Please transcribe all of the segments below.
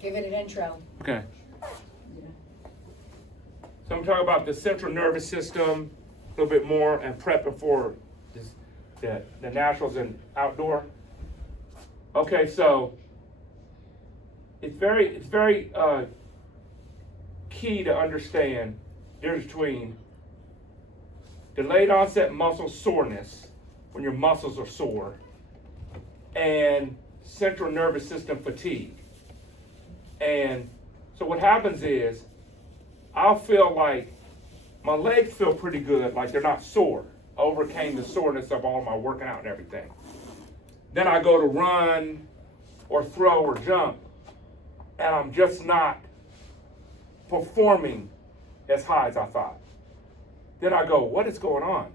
Give it an intro. Okay. So I'm talking about the central nervous system a little bit more and prepping for this, the nationals and outdoor. Okay, so it's very key to understand the difference between delayed onset muscle soreness, when your muscles are sore, and central nervous system fatigue. And so what happens is, I'll feel like my legs feel pretty good, like they're not sore. I overcame the soreness of all my working out and everything. Then I go to run or throw or jump, and I'm just not performing as high as I thought. Then I go, what is going on?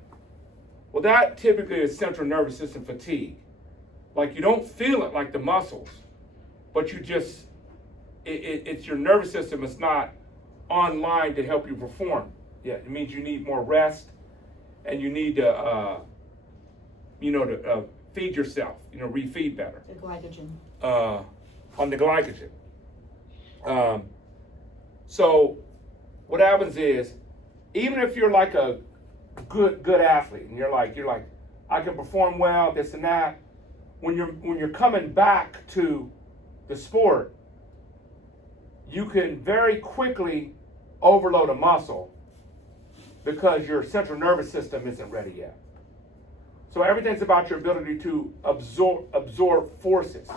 Well, that typically is central nervous system fatigue. Like, you don't feel it like the muscles, but you just, it's your nervous system is not online to help you perform. Yeah, it means you need more rest, and you need to, feed yourself, refeed better. The glycogen. On the glycogen. So what happens is, even if you're like a good athlete, and you're like, I can perform well, this and that, when you're coming back to the sport, you can very quickly overload a muscle because your central nervous system isn't ready yet. So everything's about your ability to absorb forces.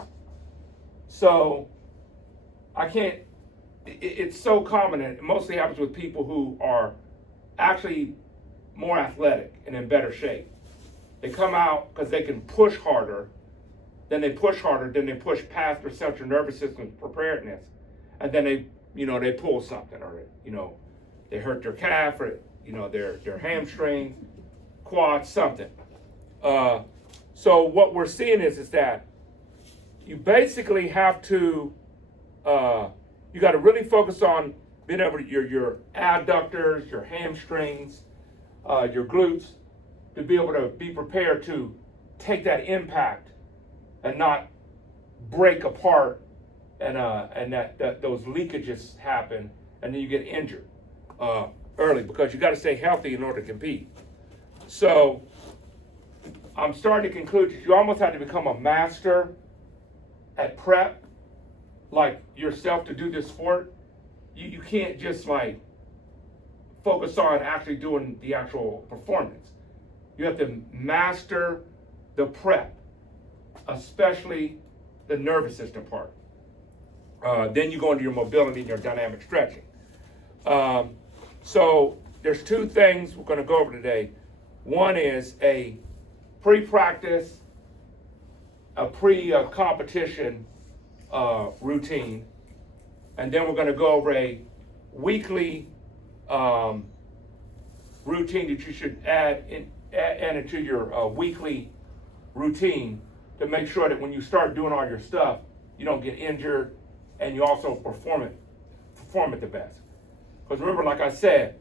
So it's so common, and it mostly happens with people who are actually more athletic and in better shape. They come out because they can push harder, then they push past their central nervous system preparedness, and then they pull something, or they hurt their calf, or their hamstring, quad, something. So what we're seeing is that you basically have to you got to really focus on being able to your adductors, your hamstrings, your glutes, to be able to be prepared to take that impact and not break apart, and that those leakages happen, and then you get injured early, because you got to stay healthy in order to compete. So I'm starting to conclude that you almost have to become a master at prep, like yourself, to do this sport. You can't just like focus on actually doing the actual performance. You have to master the prep, especially the nervous system part. Then you go into your mobility and your dynamic stretching. So there's two things we're going to go over today. One is a pre-practice, a pre-competition routine, and then we're going to go over a weekly routine that you should add into your weekly routine, to make sure that when you start doing all your stuff, you don't get injured, and you also perform it the best. Because remember, like I said,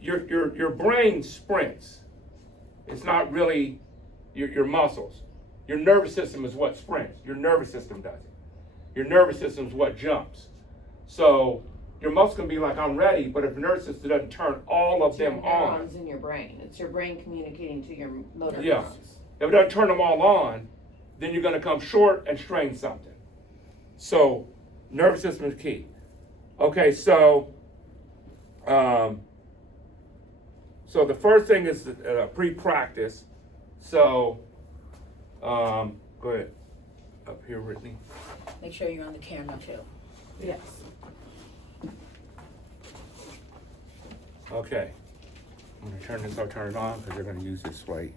your brain sprints. It's not really your muscles. Your nervous system is what sprints. Your nervous system does it. Your nervous system is what jumps. So your muscles can be like, I'm ready, but if the nervous system doesn't turn all of them on. Neurons in your brain. It's your brain communicating to your motor Yeah. neurons. If it doesn't turn them all on, then you're going to come short and strain something. So nervous system is key. Okay, so the first thing is pre-practice. So go ahead, up here, Whitney. Make sure you're on the camera too. Yes. Okay, I'm gonna turn this. I'll turn it on because they're gonna use this light.